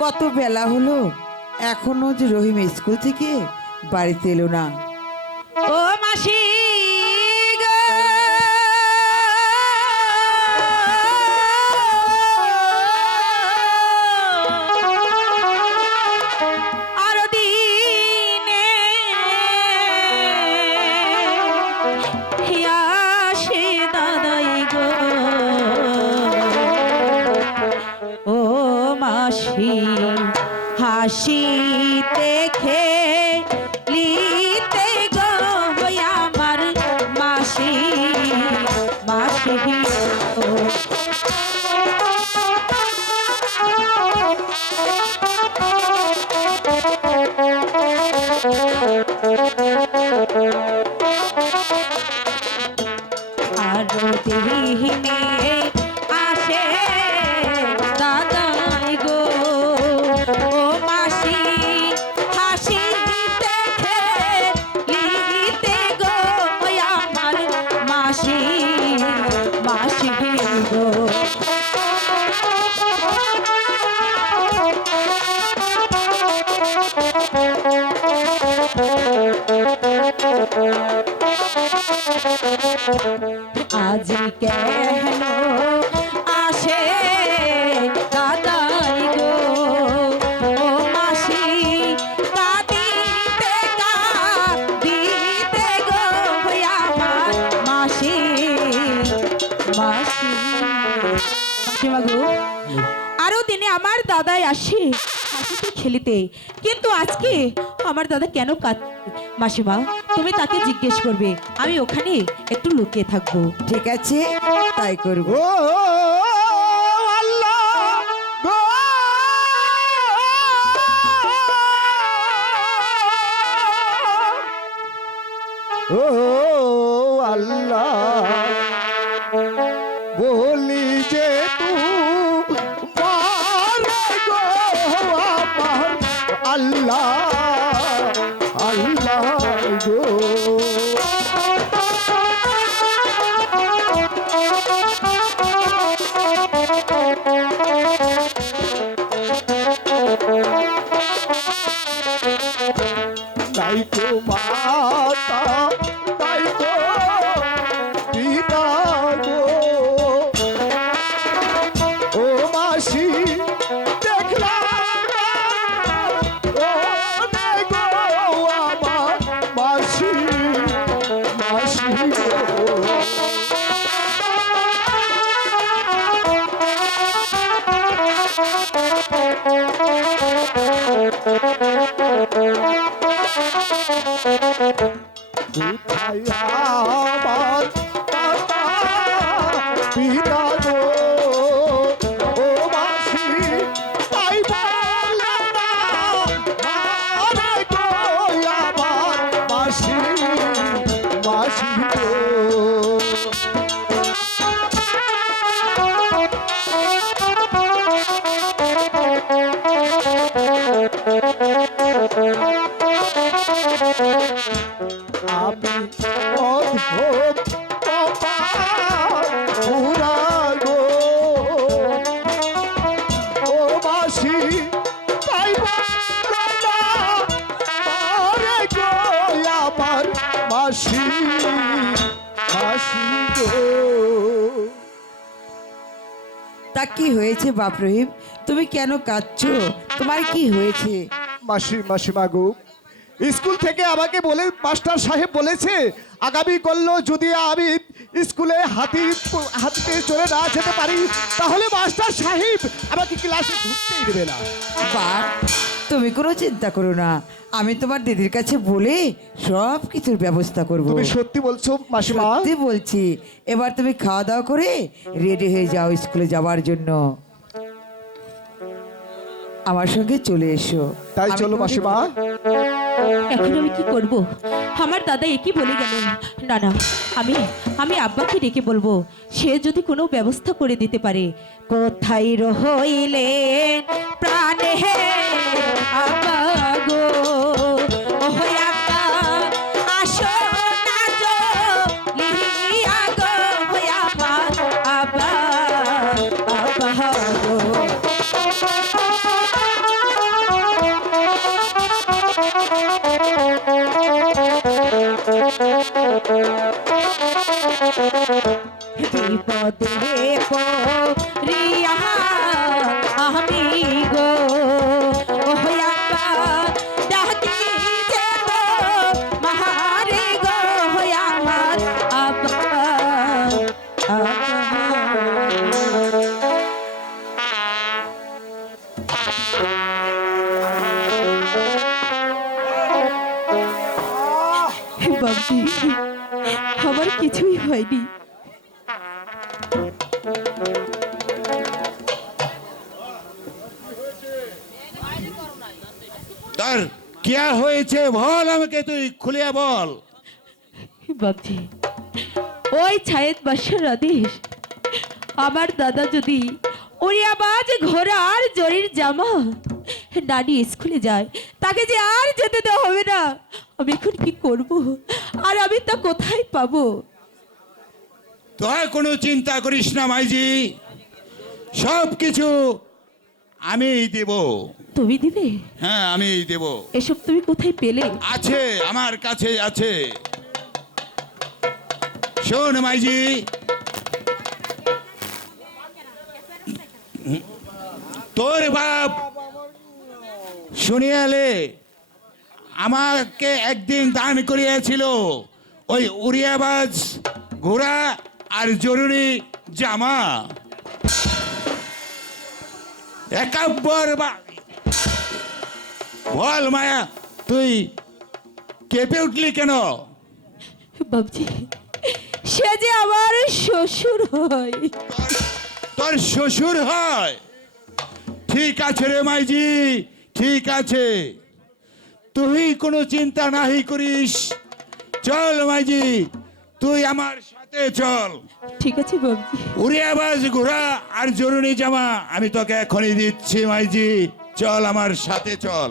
কত বেলা হলো, এখনো যে রহিম স্কুল থেকে বাড়িতে এলো না। ও মাসি গো, আরো দিনে আসে দাদাই গো। ও মাসি হাসি দেখে লিতে গো আমার মাসি মাসি ও আরো দিনে আসে দাদাই গো। ও মাসি হাসি দেখে লিতে গো আমার মাসি মাসি গো। আজ কেন আসে দাদাই গো। ও মাসি কাঁদিতে কাঁদিতে গো আমার মাসি মাসি মাসিমা গো। আরো দিনে আমার দাদাই আসে হাসিতে খেলিতে, কিন্তু আজকে আমার দাদা কেন কাঁদছে? মাসিমা তুমি তাকে জিজ্ঞেস করবে, আমি ওখানে একটু লুকিয়ে থাকবো। ঠিক আছে, তাই করবো। ও আল্লাহ গো, ও আল্লাহ বলি যে তোমার গো আমার আল্লাহ আল্লাহ গো। তাই তো মাতা তাই তো পিতা গো, ও মাসি দেখলাম ও নে গো আমার মাসি মাসি গো। কোথায় আমার মাতা পিতা গো, ও মাসি তাই বলে না মারে গো আমার মাসি মাসি গো। আমি অদ্ভুত পুরা গো, ও মাসি তাই বলে না মারে গো আমার মাসি মাসি গো। তা কি হয়েছে বাপ রহিম, তুমি কেন কাঁদছো? তোমার কি হয়েছে? মাসিমা গো, স্কুল থেকে আমাকে বলে মাস্টার সাহেব বলেছে আগামী করলো যদি আমি স্কুলে হাতিতে চলে না যেতে পারি তাহলে মাস্টার সাহেব আমাকে ক্লাসে ঢুকতেই দেবে না। বাপ, তুমি কোনো চিন্তা করো না, আমি তোমার দিদির কাছে বলে সব কিছুর ব্যবস্থা করব। তুমি সত্যি বলছো মাসিমা? সত্যি বলছি। এবার তুমি খাওয়া দাওয়া করে রেডি হয়ে যাও স্কুলে যাওয়ার জন্য। আমার সঙ্গে চলে এসো। তাই আমি চলো তোমাকে- মাসিমা। এখন আমি কি করব? আমার দাদা একই বলে গেল। না না, আমি আমি আব্বাকে ডেকে বলবো, সে যদি কোনো ব্যবস্থা করে দিতে পারে। কোথায় রইলে প্রাণে আব্বা গো, ওহ আব্বা আসো না যো লিয়া গো, আমার আব্বা আব্বা গো। বিপদে পড়িয়া আমি গো হইয়াবা ডাকি যাব মহারে গো আমার আব্বা বাবজি, আমার কিছুই হয়নি। তোর কি হয়েছে বল আমাকে, তুই খুলে বল। বাবজি, ওই ছায়েদ বাসার আদেশ, আমার দাদা যদি উড়িয়াবাজ ঘোড়ার জরির জামা নানি স্কুলে যায়, তাকে যে আর যেতে দেওয়া হবে না। আমি এখন কি করব, আর আমি তা কোথায় পাবো? তুই কোনো চিন্তা করিস না মাইজি, সব কিছু আমি দেব। তুমি দিবে? হ্যাঁ আমি দেব। এসব তুমি কোথায় পেলে? আছে, আমার কাছে আছে। শোন মাইজি, তোর বাপ শুনিয়ালে আমাকে একদিন দান করিয়াছিল ওই উড়িয়াবাজ ঘোড়া আর জরুরি জামা। একাব্বর বল মায়া, তুই কেঁপে উঠলি কেন? বাবজি, সে যে আমার শ্বশুর হয়। তোর শ্বশুর হয়? ঠিক আছে রে মাইজি, ঠিক আছে, তুই কোনো চিন্তা নাহি করিস। চল মাইজি, তুই আমার সাথে চল। ঠিক আছে বাবজি। উড়িয়াবাজ ঘোড়া আর জরুরি জামা আমি তোকে এখনই দিচ্ছি মাইজি, চল আমার সাথে চল।